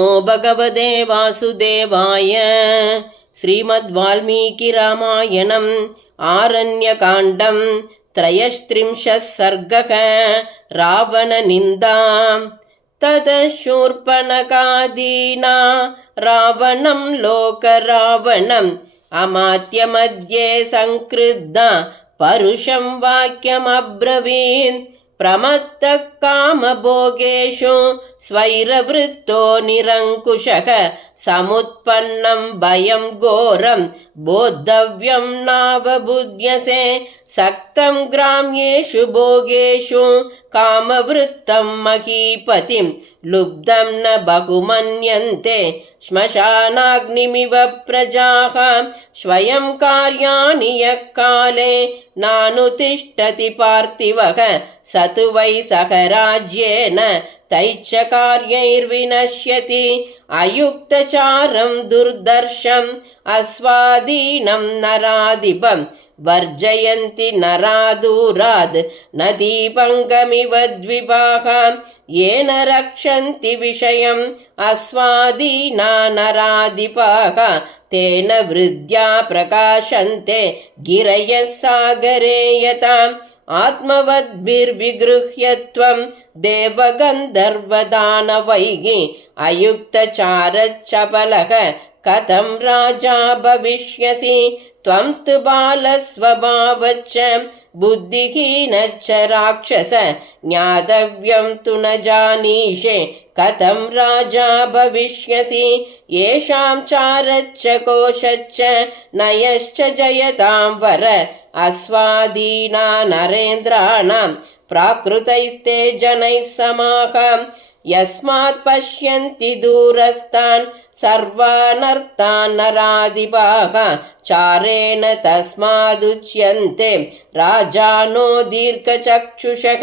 नमो भगवते वासुदेवाय। श्रीमद्वाल्मीकिरामायणम् आरण्यकाण्डं त्रयस्त्रिंशः सर्गः। रावणनिन्दा। ततः शूर्पणखादीना रावणं लोकरावणम् अमात्यमध्ये संक्रुद्धा परुषं वाक्यमब्रवीत्। प्रमत्तः कामभोगेषु स्वैरवृत्तो निरङ्कुशः समुत्पन्नं भयं घोरं बोद्धव्यं नावबुध्यसे। सक्तं ग्राम्येषु भोगेषु कामवृत्तं महीपतिं लुब्धं न बहुमन्यन्ते। श्मशानाग्निमिव प्रजाः स्वयं कार्याणि यः काले नानुतिष्ठति पार्थिवः स तु वै सह राज्येन तैश्च कार्यैर्विनश्यति। अयुक्तचारं दुर्दर्शम् अस्वाधीनं नराधिपं वर्जयन्ति नरा दूराद् नदीपङ्गमिव द्विपाः। येन रक्षन्ति विषयम् अस्वाधीना नराधिपाः तेन वृद्ध्या प्रकाशन्ते गिरयः सागरे यथा। आत्मवद्भिर्विगृह्यत्वं देवगन्धर्वदानवैः अयुक्तचारश्चपलः कथं राजा भविष्यसि। त्वं तु बालस्वभावश्च बुद्धिहीनश्च राक्षस ज्ञातव्यं तु न जानीषे कथं राजा भविष्यसि। येषां चारश्च कोशश्च नयश्च जयतां वर अस्वाधीना नरेन्द्राणां प्राकृतैस्ते जनैः समाः। यस्मात् पश्यन्ति दूरस्थान् सर्वानर्थान् नराधिपाः चारेण तस्मादुच्यन्ते राजानो दीर्घचक्षुषः।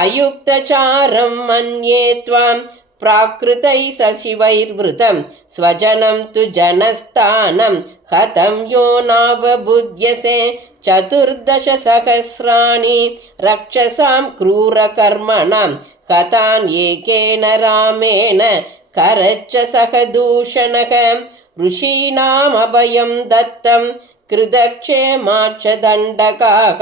अयुक्तचारं मन्ये त्वां प्राकृतैः सशिवैर्वृतं स्वजनं तु जनस्थानं हतं यो नावबुध्यसे। 14,000 रक्षसां क्रूरकर्मणां हतान् एकेन रामेण करच्च सह दूषणः। ऋषीणामभयं दत्तं कृतक्षेमाच्च दण्डकाः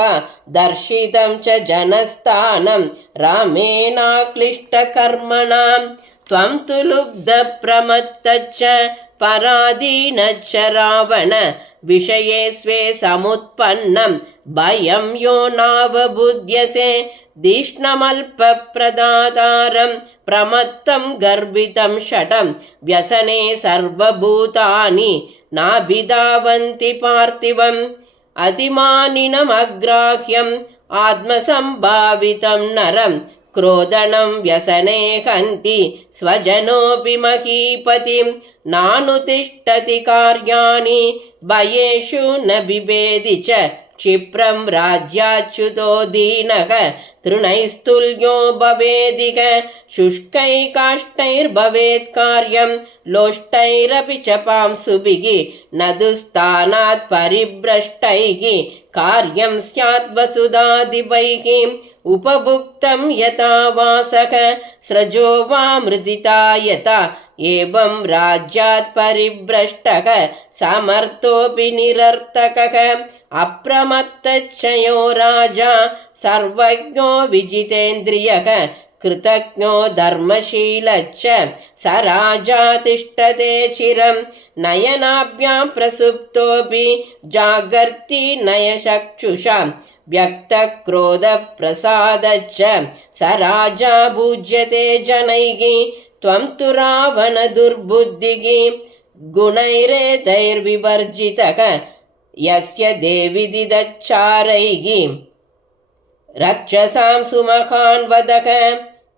दर्शितं च जनस्थानं रामेणाक्लिष्टकर्मणां। त्वं तु लुब्धप्रमत्तश्च पराधीनश्च रावण विषये स्वे समुत्पन्नं भयं यो नावबुध्यसे। धिष्णमल्पप्रदातारं प्रमत्तं गर्भितं शठं व्यसने सर्वभूतानि नाभिधावन्ति पार्थिवम्। अतिमानिनमग्राह्यम् आत्मसम्भावितं नरं क्रोधनं व्यसने हन्ति स्वजनोऽपि महीपतिं। नानुतिष्ठति कार्याणि भयेषु न बिभेदि च क्षिप्रं राज्याच्युतो दीनः तृणैस्तुल्यो भवेदिह। शुष्कैः काष्ठैर्भवेत् कार्यं लोष्टैरपि च पांसुभिः न दुस्थानात् परिभ्रष्टैः कार्यं स्यात् वसुधाधिपैः। उपभुक्तं यथा वासः स्रजो वा मृदिता यथा एवं राज्यात् परिभ्रष्टः समर्थोऽपि निरर्थकः। अप्रमत्तश्च यो राजा सर्वज्ञो विजितेन्द्रियः कृतज्ञो धर्मशीलश्च स राजा तिष्ठते चिरं। नयनाभ्यां प्रसुप्तोऽपि जागर्ति नयचक्षुषां व्यक्तक्रोधप्रसादश्च स राजा भूज्यते जनैः। त्वं तु रावण दुर्बुद्धिः गुणैरेतैर्विवर्जितः यस्य देविदिदच्चारैः। रक्षसां सुमहान् वदः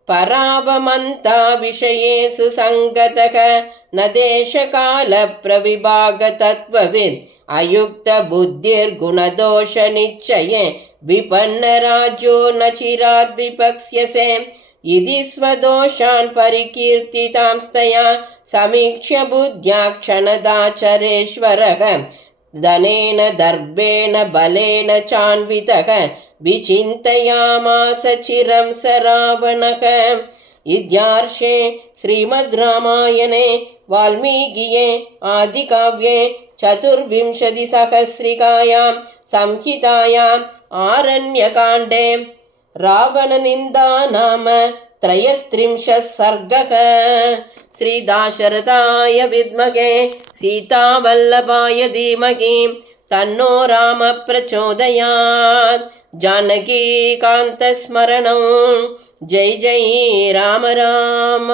परावमन्ता विषयेषु सङ्गतः न देशकालप्रविभागतत्त्वविद् अयुक्तबुद्धिर्गुणदोषनिश्चये विपन्नराजो न चिराद् विपक्ष्यसे। इति स्वदोषान् परिकीर्तितांस्तया समीक्ष्य बुद्ध्या क्षणदाचरेश्वरः। धनेन दर्भेण बलेन चान्वितः विचिन्तयामास चिरं स रावणः। इत्यार्षे श्रीमद् रामायणे वाल्मीकिये आदिकाव्ये चतुर्विंशतिसहस्रिकायां संहितायाम् आरण्यकाण्डे रावणनिन्दा नाम त्रयस्त्रिंशः सर्गः। श्रीदाशरथाय विद्महे सीतावल्लभाय धीमहि तन्नो राम प्रचोदयात्। जानकीकान्तस्मरणं जय जय राम राम।